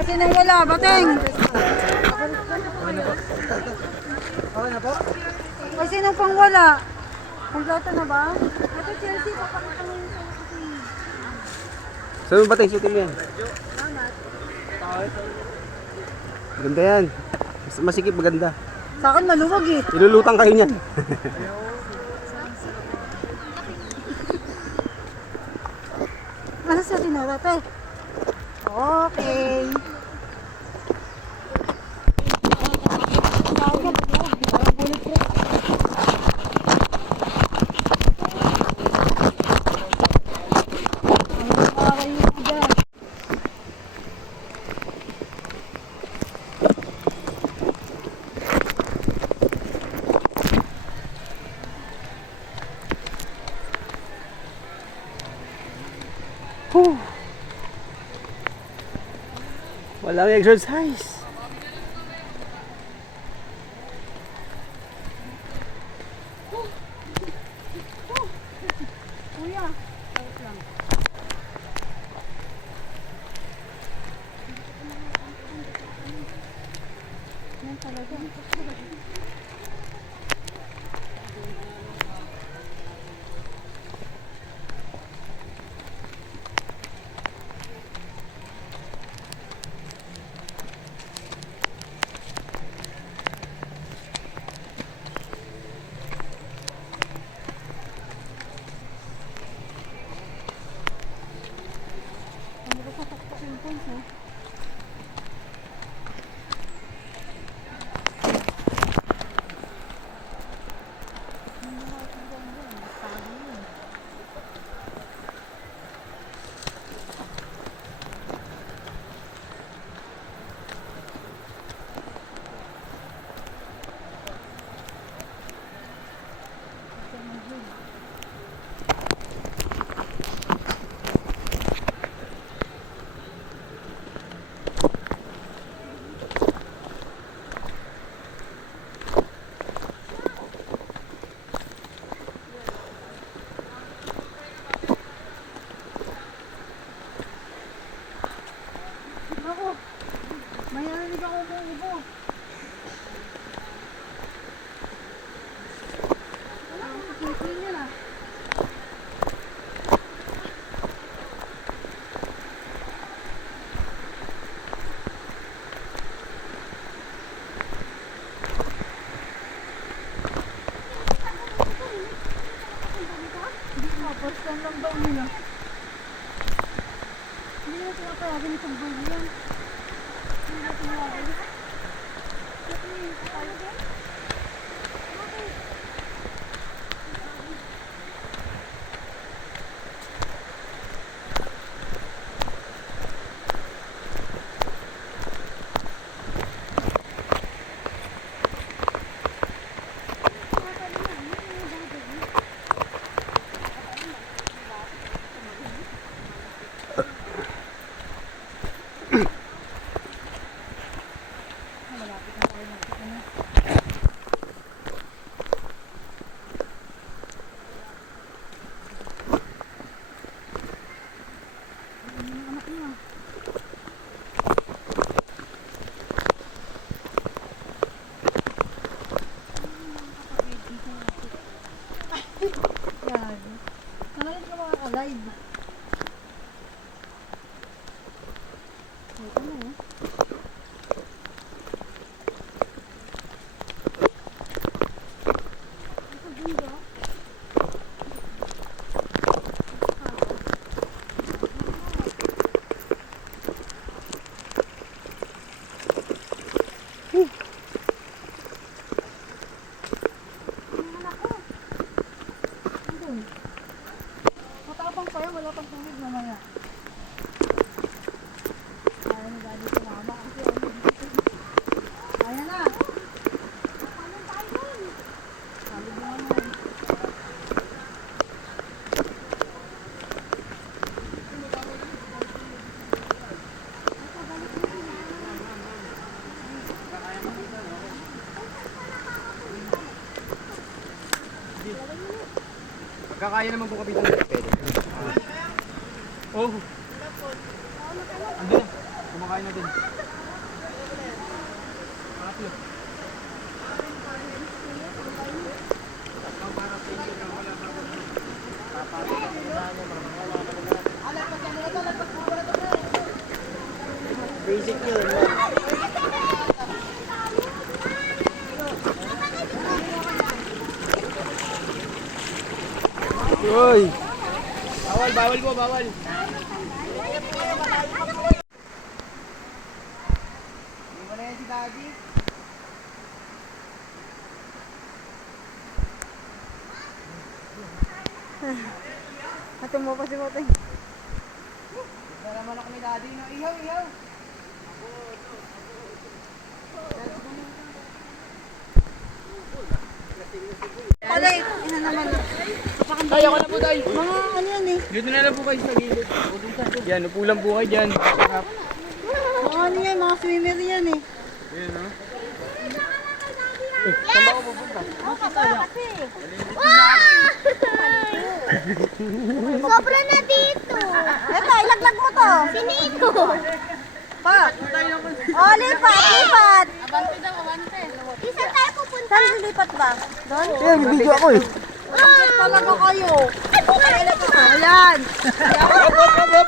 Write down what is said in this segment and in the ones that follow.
Kasi nang wala, bateng. Okay na po. Kasi nang pang wala. Kompleto na ba? Ito Chelsea, papakita mo yung sa Saan ba tayo sutin yan? Ganda yan. Masikip maganda. Sa akin maluwag eh. Ilulutang kayo niyan. Ano sa tinara, te? Okay. Walang exercise. Kuya. Yan talaga. Ako, may narinig ako kung ubo. Wala akong kikipin niya na. First time lang daw nila. Hindi na sila payagan itong bago yan. Hindi na tinawagan. Tayo din? Okay. Yan. Nangalit ka mga alive. Ito na eh. Ito ganda. Matapang pa yan, wala pang tubig mamaya. Kaya na galing sa mama kasi kaya na. Paano tayo nun? Sabi mo naman. Kakaya naman kung kapitan na pwede. Oh. Andun na. Kumakain na din. Basic yun. Uy! Bawal, bawal po, bawal. Hindi mo na yan si Daddy. Ato mo pa si Motoy. Hindi naman ako ni Daddy. No? Ihaw, ihaw. Palay, ina naman. Tay, ako na po, Tay. Mga ano yan eh. Dito na lang po kayo sa gilid. Yan, upo lang po kayo dyan. Mga ano yan, mga swimmer yan eh. Yan, no? Saan ba ako pupunta? Oh, kasi. Sobra na dito. Eto, ilaglag mo to. Sinito. Pa. Oh, lipat, lipat. Abante daw, abante. Isa tayo pupunta. Saan lilipat ba? Doon? Yan, may video ako eh. Talaga kayo. Ayan.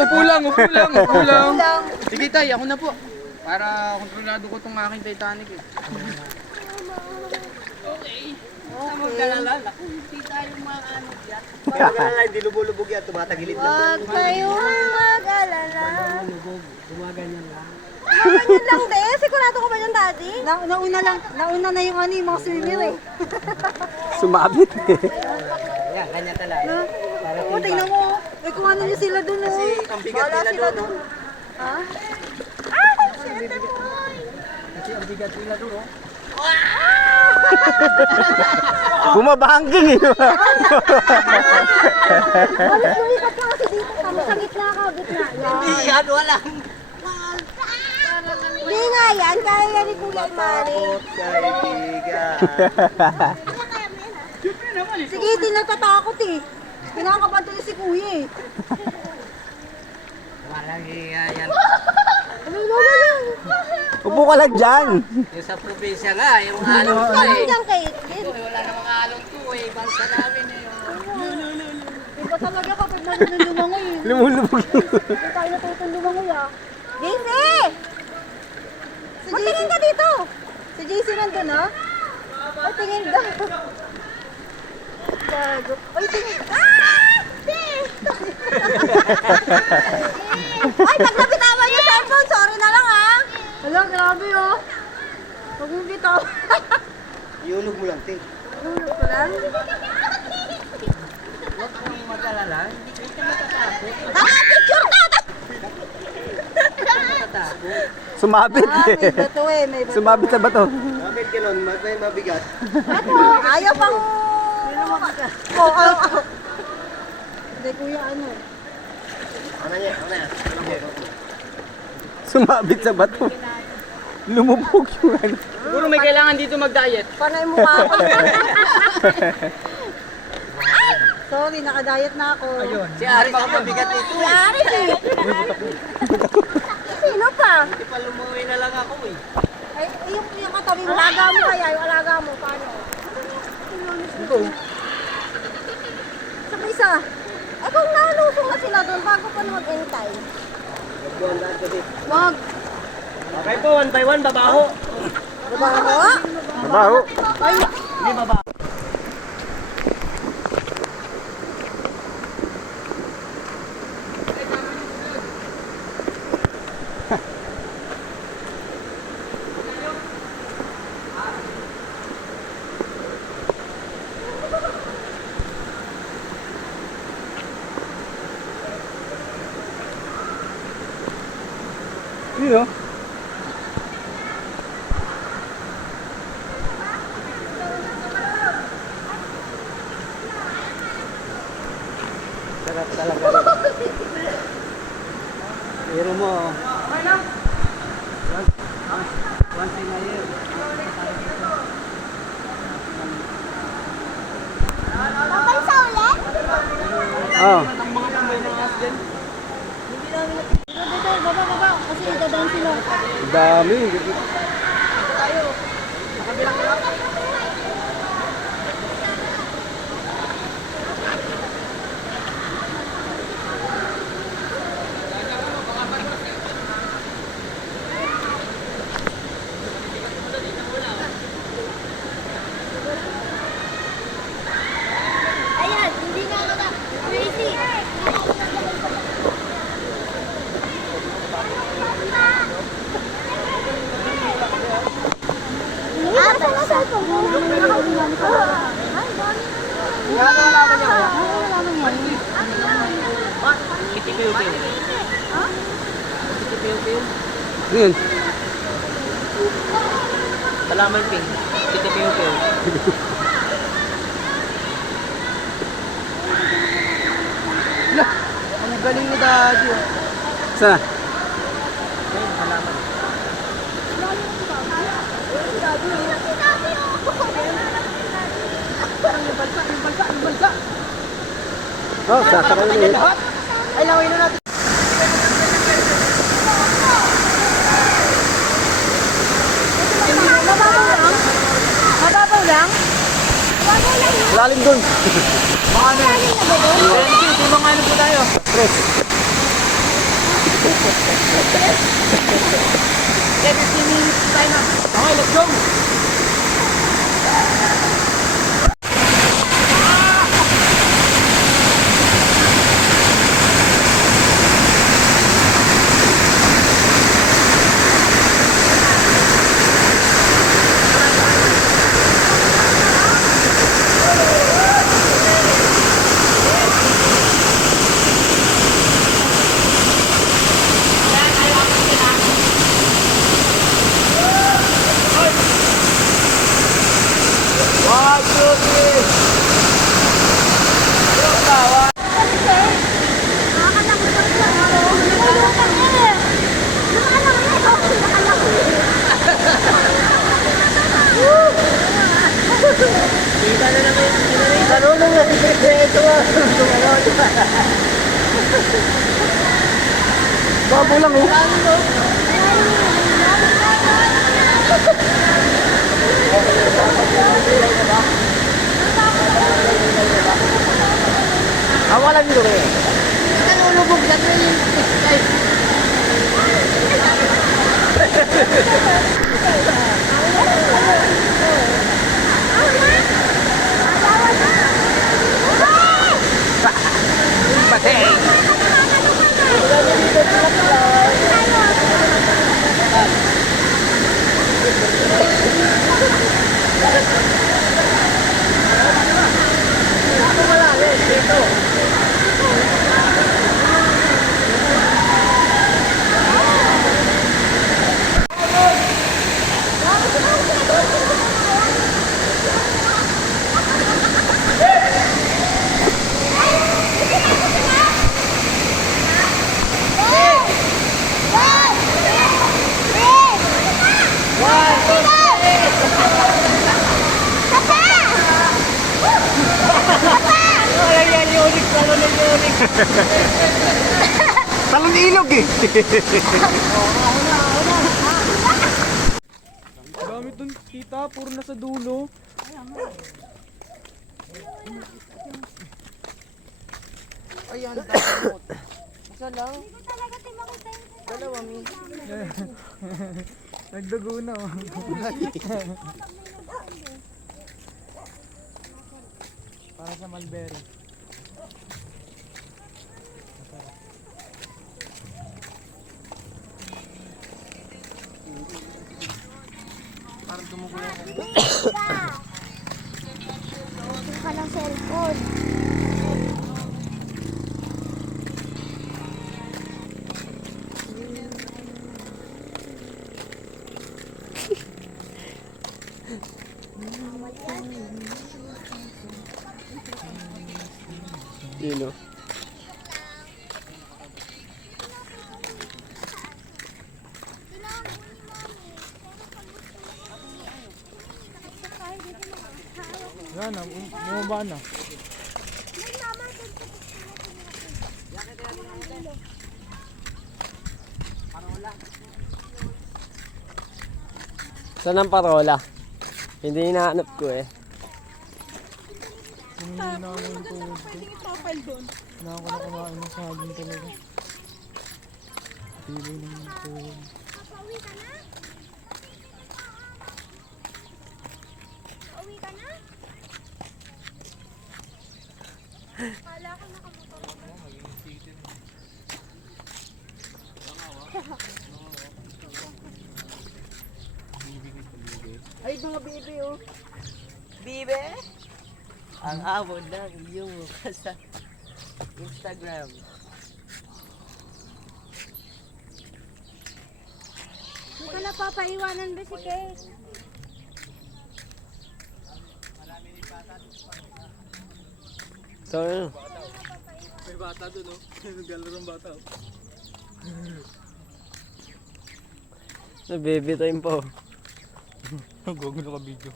Upo lang, upo lang, upo lang. Lang. Sige, Tay, ako na po. Para kontrolado ko tong aking Titanic eh. Magkalala, hindi lubog-lubog yan, tumatagilid lang. Huwag kayong mag-alala. Gumaganyan lang. Gumaganyan lang din. Sigurado ko ba yung daddy? Nauna na yung ano yung mga swimmer eh. Sumabit eh. Yan, ganyan talaga. Oo, tingnan mo. Eh kung ano yung sila dun oh. Kasi ang bigat Wala nila sila doon, dun. Ha? Ah! Shit, boy! Kasi ang bigat nila doon, oh. Bumabangking eh. Alis lumipat ka kasi dito kami sa gitna ka, gitna. Hindi yan, walang. Hindi nga yan, kaya yan ni Kuya Mari. Kaibigan. Sige, hindi natatakot eh. Kinakabahan tuloy si Kuya eh. Walang hiya yan. Ano Upo ka lang dyan. Yung sa probinsya nga, yung alon to Ano eh. dyan kay Wala namang alon to eh. Bansa namin eh. Iba talaga kapag marunong lumangoy eh. Lumulubog. Hindi tayo natutong lumangoy ah. JC! Magtingin ka dito! Si JC nandun ah. Ay, tingin daw. Gago. Ay, tingin. Ah! Ay, pag nabitawan yung cellphone, sorry na lang ah. Wala, grabe oh. Huwag mo bitaw. Iulog mo lang, Ting. Tulog ko lang. Huwag kang mag-alala. Hindi ka matatakot. Ah, picture ka! Matatakot. Sumabit Ah, may eh. bato eh, may bato. Sumabit sa bato. Bakit ganun? May mabigat. Ito, ayaw pang... Oo, oo. Hindi, kuya, ano? Ano niya? Ano yan? Sumabit sa bato. Lumubog yung ano. Siguro may kailangan dito mag-diet. Panay mukha ko. Sorry, nakadiet na ako. Si Aris ang mabigat dito. Si Aris eh. Sino pa? Hindi pa lumuwi na lang ako eh. Ay, yung katabi mo. Alaga mo kaya, yung alaga mo. Paano? Saka isa. Eh kung nalusong na sila doon, bago pa na mag-entay. Wag. Okay po, 1 by 1, babaho. Babaho? Mabaho. Ay, Hindi babaho. Yun oh. Sarap talaga. Pero mo, once in a year. babay sa ulit? Oh. Ang mga tambay ng as din. Dito, baba. Kasi dadaan sila. Dami. Tayo. cellphone ko. Kitipiw-piw. Ha? Kitipiw-piw. Yun. Salaman ping. Kitipiw-piw. Ang galing ni Daddy. Saan? Ayun, salaman. Oh, sasakay na yun. Ay, laway na natin. Mababaw lang? Lalim dun. Thank you. Timang ano po tayo? Okay, let's go. Marunong na si Pedro. Babo lang eh. Awalan nyo rin. Nalulubog yan na yung guys. Talon ilog eh. Gamit dun, tita. Puro na sa dulo. Ayan, takot. Isa lang. Dalawa, mi. Nagdago na. Para sa mulberry. Parang tumugulo ako. Ka ng cellphone. Yun o. Yan na, bumaba na. Saan ang parola? Hindi hinahanap ko eh. Hindi na ako yung tuhod ko. Na ako na kumain ng saging talaga. Tibay ng tuhod. Uwi ka na? Kala ko nakamotor ka. Ay, Big mga baby oh. Bibe! Ang amon ng iyong mukha sa Instagram. Hindi ka na papaiwanan ba si Kate? So, ano? May bata doon, no? Naglalaro ng bata, oh. Baby time po. Gogo na ka-video.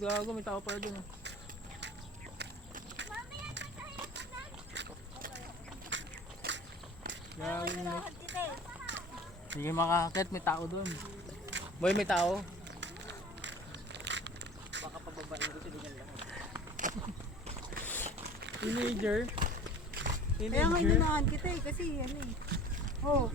Gago, may tao pala doon, oh. Gago na. Hindi makakakit, may tao doon. Boy, may tao. Baka pababain ko sila lang. Teenager. Kaya nga inunahan kita eh, kasi ano eh. Oh.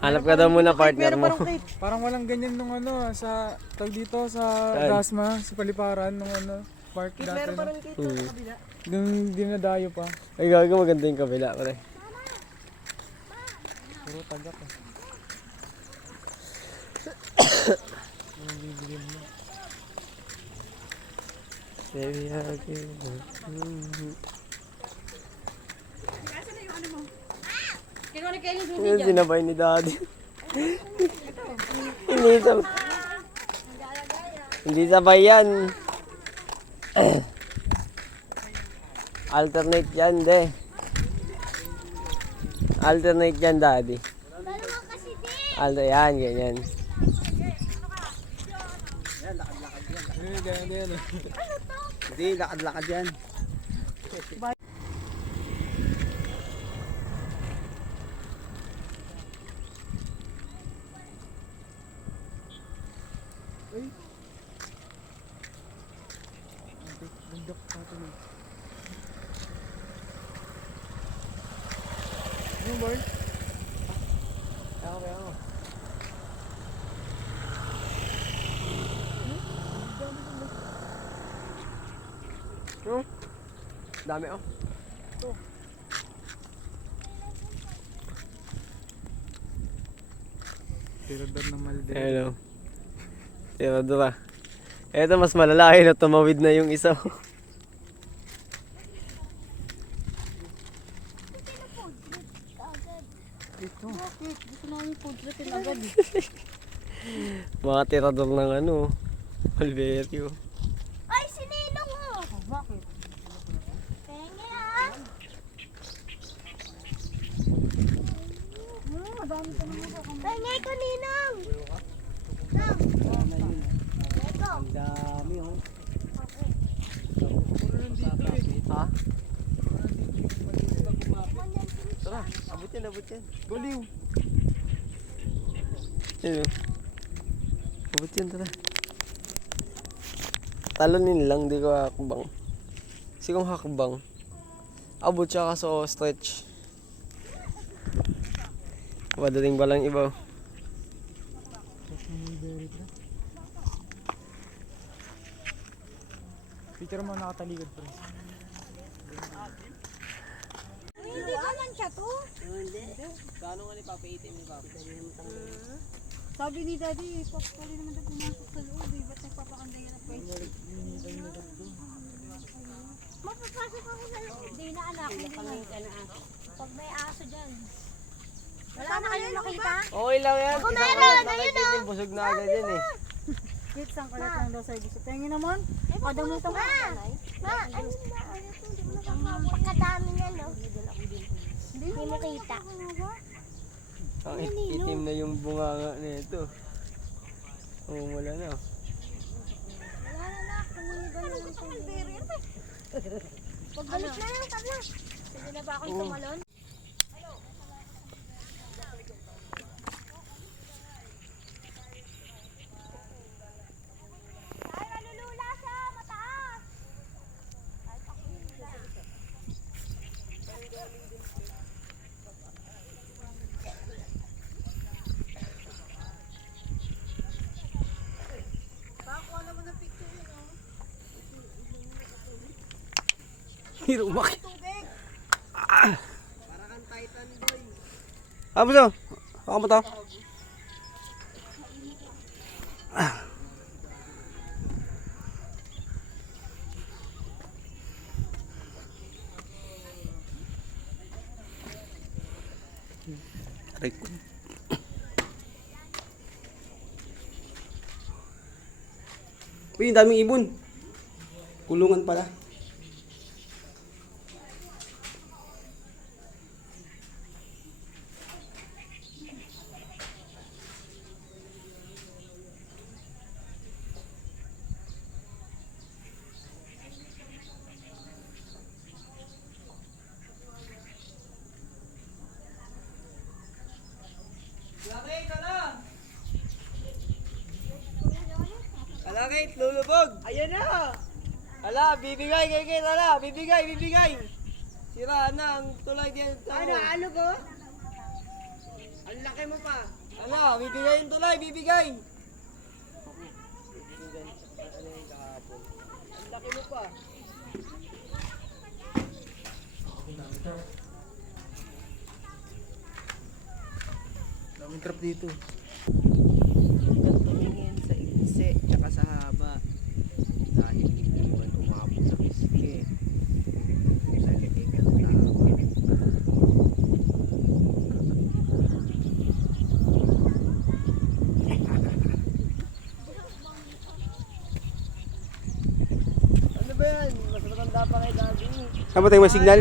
Hanap ka daw muna partner mo. Parang walang ganyan nung ano, sa, tag dito, sa Saan? Dasma, sa Paliparan, nung ano, park dati. Meron pa No? rin Kate sa kabila. Nung dinadayo pa. Ay, gago, maganda yung kabila, pare. Puro tagak eh. Yung bibigyan mo. Baby, I'll give Kinuha ni Kenny doon you. Sinabay ni daddy. Hindi sabay yan. Alternate yan, de. Alternate yan, daddy. Yan, ganyan. Ganyan yan eh. Hindi, lakad-lakad yan. Bundok pa tuloy. Ano boy? Ako. Dami, oh. Tirador ng malde. Hello. Tiradora. Eto, mas malalaki na tumawid na yung isa. Ito. Bakit? Gusto namin food trip agad eh. Mga tirador ng ano. Malverio. Ay, sininong oh! Bakit? Penge ah! Madami ka naman sa kamay. Penge ko, Ninong! Nang! Eko! Ang dami, oh. Ha? Tara, abot yan. Guliw. Yun, oh. Abot yan, tara. Talonin lang, di ko hakbang. Kasi kung hakbang, abot siya kaso stretch. Madaling ba lang iba? Picture mo nakatalikod pre. Hindi ka lang siya to. Kano nga ni Papa itim ni Papa? Sabi ni Daddy, pwede naman daw pumasok sa loob eh. Ba't nagpapakanda yan ang price? Mapapasok ako sa loob. Hindi na anak, hindi na. Pag may aso dyan. Wala na kayong makita? Okay lang yan. Ako Isang meron, ulit ayun, nakititim, busog na agad yan eh. Kids, ang kalat lang daw sa gusto. Tingin naman. Padamutan mo. Ma, ano na? Pagkadami na, no? Hindi mo kita. Ang itim na yung bunganga nito. Wala na. Wala na na. Kaniniba na lang sa pagbalik na lang, tama. Sige na ba akong tumalon? Ay, malulula siya! Mataas! Ay, pakilala. Hiro umakit. Ah! Para kang Titan boy. Ah, buso. Ako mo to. Aray ko. Uy, ang daming ibon. Kulungan pala. Alakit, lulubog! Ayan na! Ala, bibigay, ala, bibigay! Sira na ang tulay diyan. Ano ko? Ang laki mo pa. Ala, bibigay yung tulay, bibigay! Ang laki mo pa. Daming trap dito. Tumingin sa ikse, tsaka sa haba. Dahil hindi man umabot sa kiske. Sa likigan na haba. Ano ba yan? Mas matanda pa kay Daddy. Saan ba tayo may signal?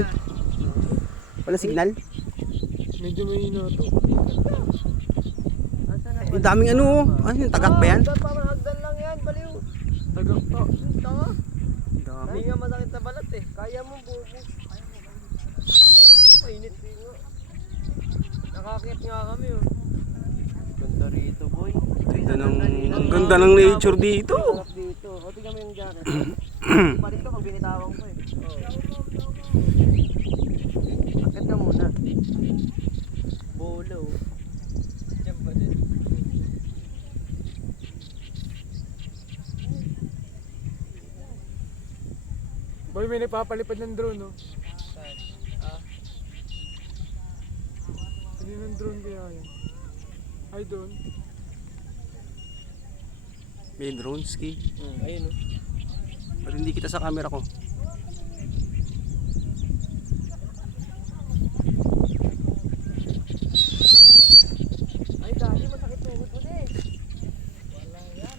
Wala signal? Medyo mahina to. Ang daming ano oh. Ano yung tagak ba yan? Parang hagdan lang yan, baliw. Tagak to. Tama. Ang dami. Hindi nga masakit sa balat eh. Kaya mo bubo. Mainit din nga. Nakakit nga kami oh. Ganda rito boy. Ang ganda ng nature dito. Sarap dito. O tingnan mo yung jacket. Palit ko pag binitawang ko eh. Akit ka muna. Bolo. Diyan ba din? Boy, may napapalipad ng drone, no? Hindi ng drone kaya yan. Ay, doon. May drone ski. Ayun oh. Pero hindi kita sa camera ko. Ay dali, masakit tuhod mo din. Wala yan.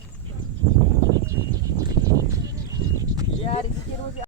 Yari, si Chiro si